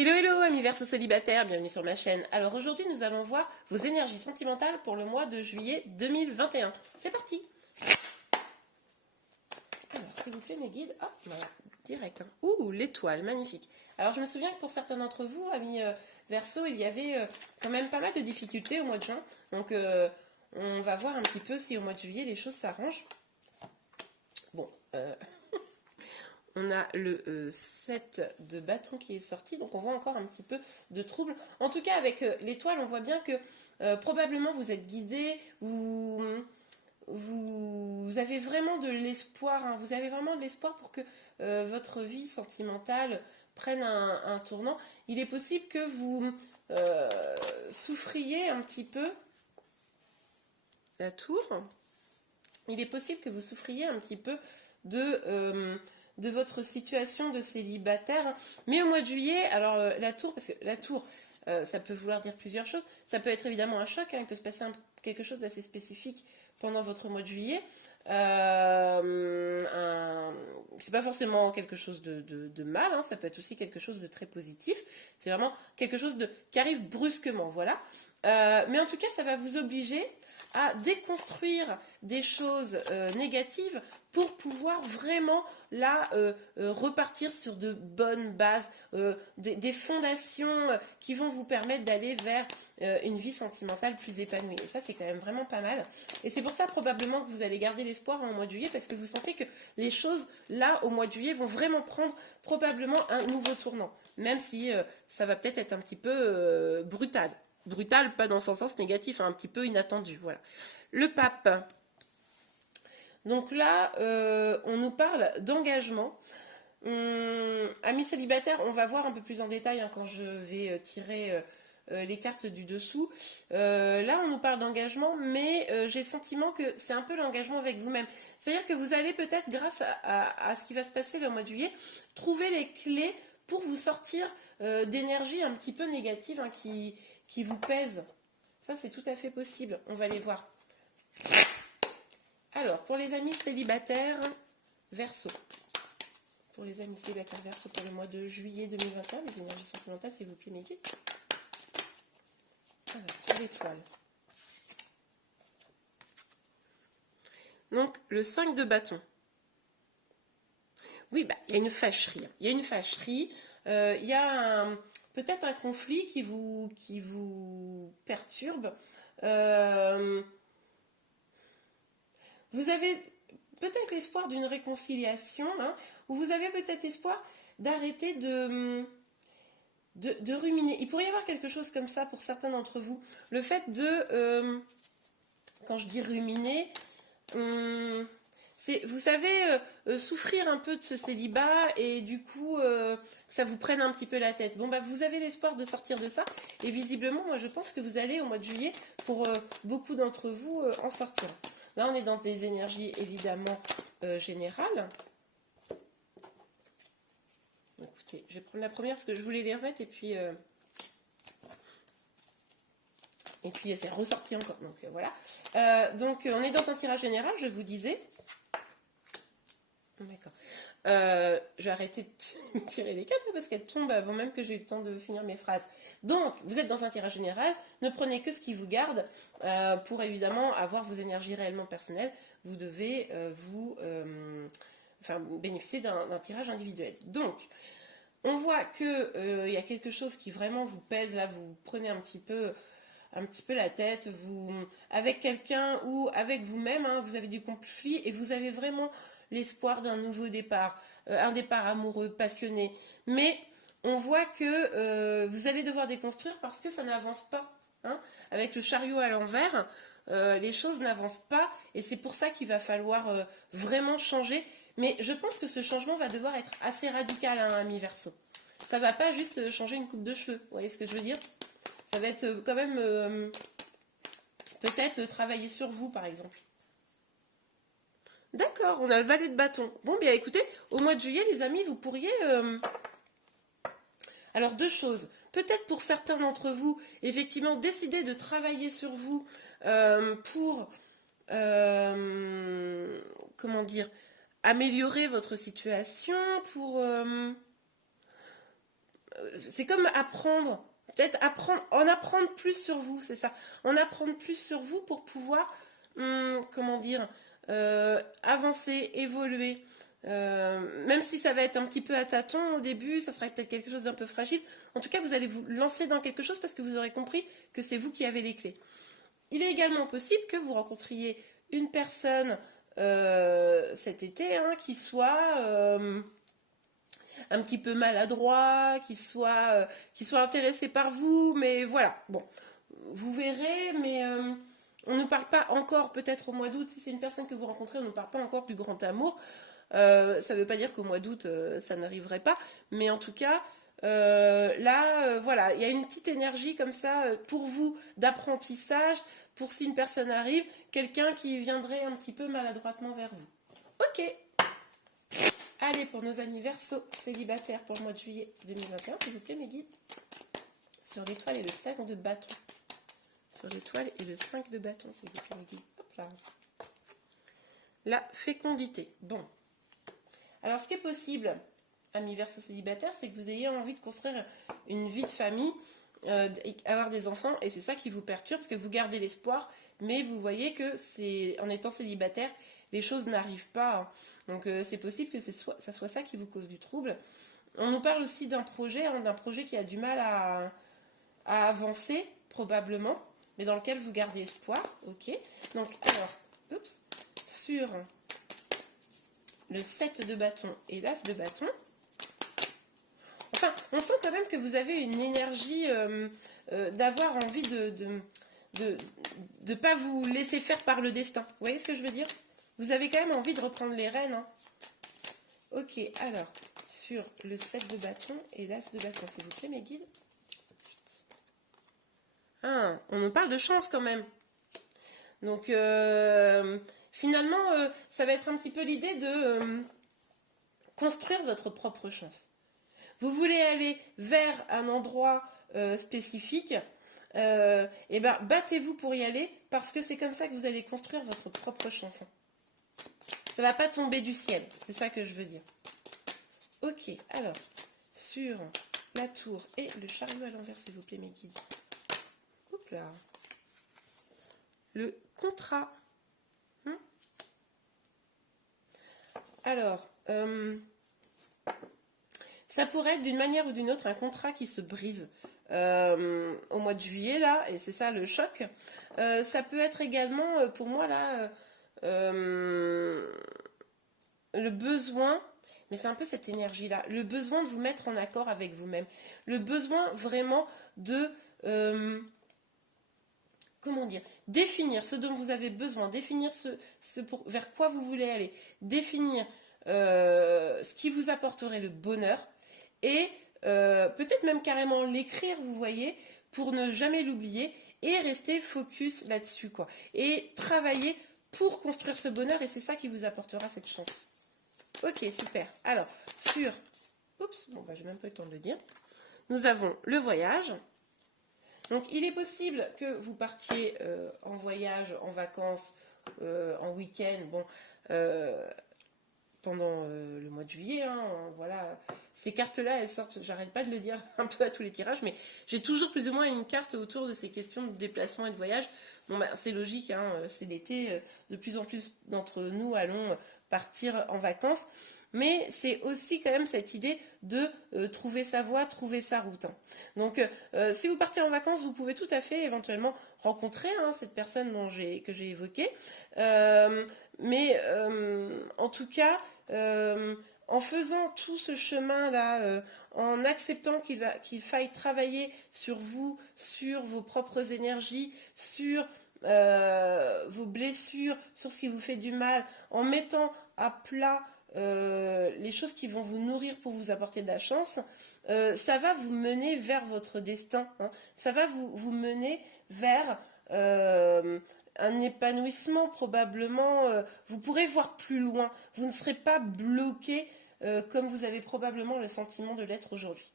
Hello hello amis Verseau célibataires, bienvenue sur ma chaîne. Alors aujourd'hui nous allons voir vos énergies sentimentales pour le mois de juillet 2021. C'est parti. Alors s'il vous plaît mes guides, hop, voilà, direct. Ouh, l'étoile, magnifique. Alors je me souviens que pour certains d'entre vous, amis Verseau, il y avait quand même pas mal de difficultés au mois de juin. Donc on va voir un petit peu si au mois de juillet les choses s'arrangent. Bon, on a le 7 de bâton qui est sorti, donc on voit encore un petit peu de trouble. En tout cas, avec l'étoile, on voit bien que probablement vous êtes guidé, vous avez vraiment de l'espoir, hein, vous avez vraiment de l'espoir pour que votre vie sentimentale prenne un tournant. Il est possible que vous souffriez un petit peu la tour. Il est possible que vous souffriez un petit peu de votre situation de célibataire. Mais au mois de juillet, alors la tour, parce que la tour, ça peut vouloir dire plusieurs choses. Ça peut être évidemment un choc, hein, il peut se passer quelque chose d'assez spécifique pendant votre mois de juillet. C'est pas forcément quelque chose de mal, hein, ça peut être aussi quelque chose de très positif. C'est vraiment quelque chose qui arrive brusquement, voilà. Mais en tout cas, ça va vous obliger à déconstruire des choses négatives pour pouvoir vraiment là repartir sur de bonnes bases, des fondations qui vont vous permettre d'aller vers une vie sentimentale plus épanouie. Et ça, c'est quand même vraiment pas mal. Et c'est pour ça probablement que vous allez garder l'espoir en mois de juillet, parce que vous sentez que les choses là au mois de juillet vont vraiment prendre probablement un nouveau tournant, même si ça va peut-être être un petit peu brutal. Brutal, pas dans son sens négatif, hein, un petit peu inattendu, voilà. Le pape. Donc là, on nous parle d'engagement. Amis célibataires, on va voir un peu plus en détail hein, quand je vais tirer les cartes du dessous. Là, on nous parle d'engagement, mais j'ai le sentiment que c'est un peu l'engagement avec vous-même. C'est-à-dire que vous allez peut-être, grâce à ce qui va se passer le mois de juillet, trouver les clés pour vous sortir d'énergie un petit peu négative hein, qui vous pèse. Ça, c'est tout à fait possible. On va les voir. Alors, pour les amis célibataires, Verseau. Pour les amis célibataires Verseau pour le mois de juillet 2021, les énergies sentimentales, s'il vous plaît, mes guides. Alors, sur l'étoile. Donc, le 5 de bâton. Oui, bah, il y a une fâcherie. Il y a une fâcherie. Il y a peut-être un conflit qui vous perturbe. Vous avez peut-être l'espoir d'une réconciliation, hein, ou vous avez peut-être l'espoir d'arrêter de ruminer. Il pourrait y avoir quelque chose comme ça pour certains d'entre vous. Le fait de, quand je dis ruminer, c'est, vous savez, souffrir un peu de ce célibat et du coup, que ça vous prenne un petit peu la tête. Bon, bah, vous avez l'espoir de sortir de ça et visiblement, moi, je pense que vous allez au mois de juillet, pour beaucoup d'entre vous, en sortir. Là, on est dans des énergies évidemment générales. Écoutez, je vais prendre la première parce que je voulais les remettre et puis c'est ressorti encore. Donc voilà. Donc on est dans un tirage général, je vous disais. D'accord. Je vais arrêter de tirer les cartes parce qu'elles tombent avant même que j'ai eu le temps de finir mes phrases. Donc, vous êtes dans un tirage général, ne prenez que ce qui vous garde. Pour évidemment avoir vos énergies réellement personnelles, vous devez bénéficier d'un tirage individuel. Donc, on voit qu'il y a quelque chose qui vraiment vous pèse, là, vous prenez un petit peu la tête, avec quelqu'un ou avec vous-même, hein, vous avez du conflit et vous avez vraiment l'espoir d'un nouveau départ, un départ amoureux, passionné. Mais on voit que vous allez devoir déconstruire parce que ça n'avance pas. Hein. Avec le chariot à l'envers, les choses n'avancent pas et c'est pour ça qu'il va falloir vraiment changer. Mais je pense que ce changement va devoir être assez radical, hein, ami Verseau. Ça ne va pas juste changer une coupe de cheveux, vous voyez ce que je veux dire? Ça va être quand même peut-être travailler sur vous, par exemple. D'accord, on a le valet de bâton. Bon, bien écoutez, au mois de juillet, les amis, vous pourriez... Alors, deux choses. Peut-être pour certains d'entre vous, effectivement, décider de travailler sur vous pour... comment dire, améliorer votre situation, pour c'est comme apprendre, peut-être en apprendre plus sur vous, c'est ça. En apprendre plus sur vous pour pouvoir, comment dire, avancer, évoluer. Même si ça va être un petit peu à tâtons au début, ça sera peut-être quelque chose d'un peu fragile. En tout cas, vous allez vous lancer dans quelque chose parce que vous aurez compris que c'est vous qui avez les clés. Il est également possible que vous rencontriez une personne cet été qui soit un petit peu maladroit, qui soit intéressé par vous, mais voilà, bon, vous verrez, mais on ne parle pas encore, peut-être au mois d'août, si c'est une personne que vous rencontrez, on ne parle pas encore du grand amour. Ça ne veut pas dire qu'au mois d'août, ça n'arriverait pas, mais en tout cas, là, voilà, il y a une petite énergie comme ça pour vous d'apprentissage, pour si une personne arrive, quelqu'un qui viendrait un petit peu maladroitement vers vous. Ok. Allez, pour nos anniversaires célibataires pour le mois de juillet 2021, s'il vous plaît, mes guides. Sur l'étoile et le 5 de bâton. Sur l'étoile et le 5 de bâton, s'il vous plaît, mes guides. Hop là. La fécondité. Bon. Alors, ce qui est possible, amis Verseau célibataires, c'est que vous ayez envie de construire une vie de famille, avoir des enfants, et c'est ça qui vous perturbe, parce que vous gardez l'espoir, mais vous voyez que c'est en étant célibataire, les choses n'arrivent pas. Donc, c'est possible que ça soit ça qui vous cause du trouble. On nous parle aussi d'un projet qui a du mal à avancer, probablement, mais dans lequel vous gardez espoir. Ok. Donc, alors, oups, sur le 7 de bâton et l'as de bâton. Enfin, on sent quand même que vous avez une énergie d'avoir envie de pas vous laisser faire par le destin. Vous voyez ce que je veux dire? Vous avez quand même envie de reprendre les rênes. Hein. Ok, alors, sur le 7 de bâton et l'as de bâton, s'il vous plaît, mes guides. Ah, on nous parle de chance quand même. Donc, finalement, ça va être un petit peu l'idée de construire votre propre chance. Vous voulez aller vers un endroit spécifique, et ben battez-vous pour y aller parce que c'est comme ça que vous allez construire votre propre chance. Ça va pas tomber du ciel, c'est ça que je veux dire. Ok, alors, sur la tour et le chariot à l'envers, s'il vous plaît, mes guides. Hop là. Le contrat. Alors, ça pourrait être d'une manière ou d'une autre un contrat qui se brise au mois de juillet, là, et c'est ça le choc. Ça peut être également, pour moi, là, le besoin, mais c'est un peu cette énergie-là, le besoin de vous mettre en accord avec vous-même. Le besoin vraiment de, comment dire, définir ce dont vous avez besoin, définir vers quoi vous voulez aller, définir ce qui vous apporterait le bonheur et peut-être même carrément l'écrire, vous voyez, pour ne jamais l'oublier et rester focus là-dessus, quoi. Et travailler pour construire ce bonheur et c'est ça qui vous apportera cette chance. Ok, super. Alors, oups, bon, bah, j'ai même pas eu le temps de le dire. Nous avons le voyage. Donc, il est possible que vous partiez en voyage, en vacances, en week-end, bon, pendant le mois de juillet, voilà. Ces cartes-là, elles sortent, j'arrête pas de le dire un peu à tous les tirages, mais j'ai toujours plus ou moins une carte autour de ces questions de déplacement et de voyage. Bon, bah, c'est logique, c'est l'été, de plus en plus d'entre nous allons partir en vacances, mais c'est aussi quand même cette idée de trouver sa voie, trouver sa route. Donc, si vous partez en vacances, vous pouvez tout à fait éventuellement rencontrer cette personne que j'ai évoquée, mais en tout cas, en faisant tout ce chemin-là, en acceptant qu'il faille travailler sur vous, sur vos propres énergies, sur vos blessures, sur ce qui vous fait du mal, en mettant à plat les choses qui vont vous nourrir pour vous apporter de la chance, ça va vous mener vers votre destin. Ça va vous mener vers un épanouissement probablement. Vous pourrez voir plus loin. Vous ne serez pas bloqué comme vous avez probablement le sentiment de l'être aujourd'hui.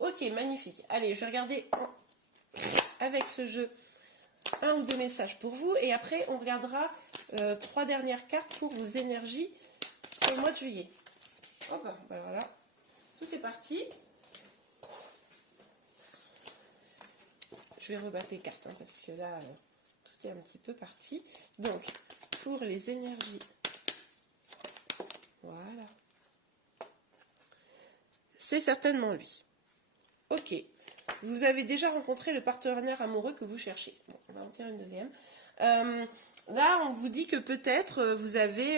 Ok, magnifique. Allez, je vais regarder avec ce jeu un ou deux messages pour vous et après on regardera 3 dernières cartes pour vos énergies pour le mois de juillet. Hop, ben voilà, tout est parti. je vais rebattre les cartes, hein, parce que là, tout est un petit peu parti. Donc, pour les énergies, voilà. C'est certainement lui. Ok. Vous avez déjà rencontré le partenaire amoureux que vous cherchez. Bon, on va en tirer une deuxième. Là, on vous dit que peut-être vous avez,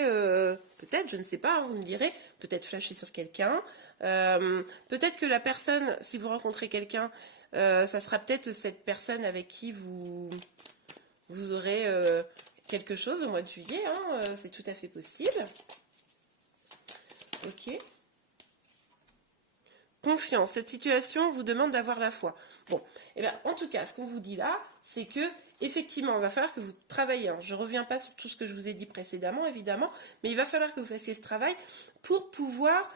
peut-être, je ne sais pas, hein, vous me direz, peut-être flashé sur quelqu'un. Peut-être que la personne, si vous rencontrez quelqu'un, ça sera peut-être cette personne avec qui vous aurez quelque chose au mois de juillet. Hein, c'est tout à fait possible. Ok. Confiance. Cette situation vous demande d'avoir la foi. Bon, et bien, en tout cas, ce qu'on vous dit là, c'est que effectivement, il va falloir que vous travaillez. Hein. Je ne reviens pas sur tout ce que je vous ai dit précédemment, évidemment, mais il va falloir que vous fassiez ce travail pour pouvoir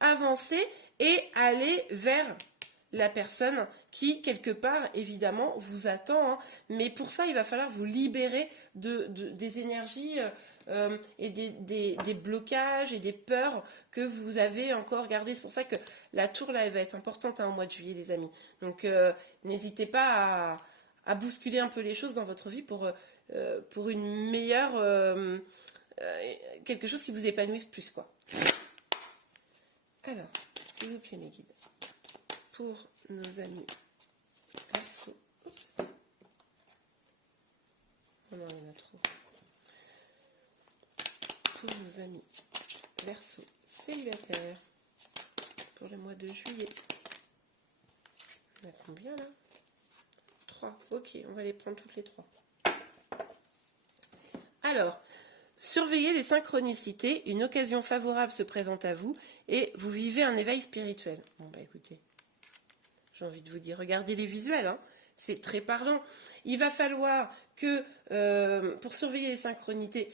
avancer et aller vers la personne qui, quelque part, évidemment, vous attend. Hein. Mais pour ça, il va falloir vous libérer des énergies et des blocages et des peurs que vous avez encore gardées. C'est pour ça que la tour, là, elle va être importante, hein, au mois de juillet, les amis. Donc, n'hésitez pas à bousculer un peu les choses dans votre vie pour une meilleure... quelque chose qui vous épanouisse plus, quoi. Alors, s'il vous plaît, mes guides, pour nos amis Verseau. Oups. Oh non, il y en a trop. Pour nos amis Verseau célibataires, pour le mois de juillet. On a combien, là? 3. Ok, on va les prendre toutes les 3. Alors, surveillez les synchronicités. Une occasion favorable se présente à vous et vous vivez un éveil spirituel. Bon, bah écoutez, j'ai envie de vous dire, regardez les visuels, hein, c'est très parlant. Il va falloir que, pour surveiller les synchronicités,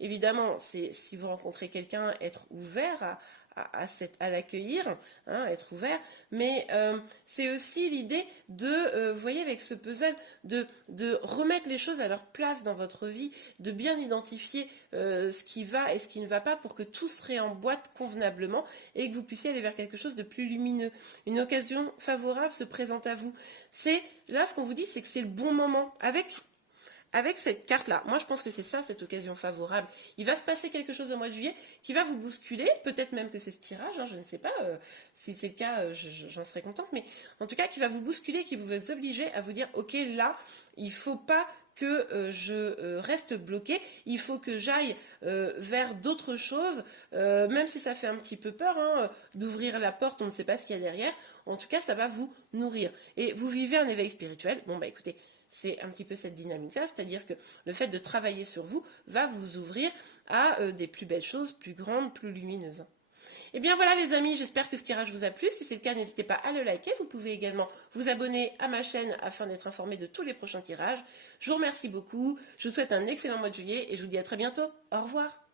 évidemment, c'est si vous rencontrez quelqu'un, être ouvert à l'accueillir, hein, être ouvert, mais c'est aussi l'idée de, vous voyez, avec ce puzzle, de remettre les choses à leur place dans votre vie, de bien identifier ce qui va et ce qui ne va pas pour que tout se réemboîte convenablement et que vous puissiez aller vers quelque chose de plus lumineux. Une occasion favorable se présente à vous. Là, ce qu'on vous dit, c'est que c'est le bon moment. Avec cette carte-là, moi je pense que c'est ça, cette occasion favorable. Il va se passer quelque chose au mois de juillet qui va vous bousculer, peut-être même que c'est ce tirage, hein, je ne sais pas, si c'est le cas, j'en serais contente, mais en tout cas qui va vous bousculer, qui va vous obliger à vous dire, ok, là, il ne faut pas que je reste bloquée, il faut que j'aille vers d'autres choses, même si ça fait un petit peu peur, hein, d'ouvrir la porte, on ne sait pas ce qu'il y a derrière, en tout cas ça va vous nourrir. Et vous vivez un éveil spirituel, bon bah écoutez, c'est un petit peu cette dynamique-là, c'est-à-dire que le fait de travailler sur vous va vous ouvrir à des plus belles choses, plus grandes, plus lumineuses. Et bien voilà les amis, j'espère que ce tirage vous a plu. Si c'est le cas, n'hésitez pas à le liker. Vous pouvez également vous abonner à ma chaîne afin d'être informé de tous les prochains tirages. Je vous remercie beaucoup, je vous souhaite un excellent mois de juillet et je vous dis à très bientôt. Au revoir.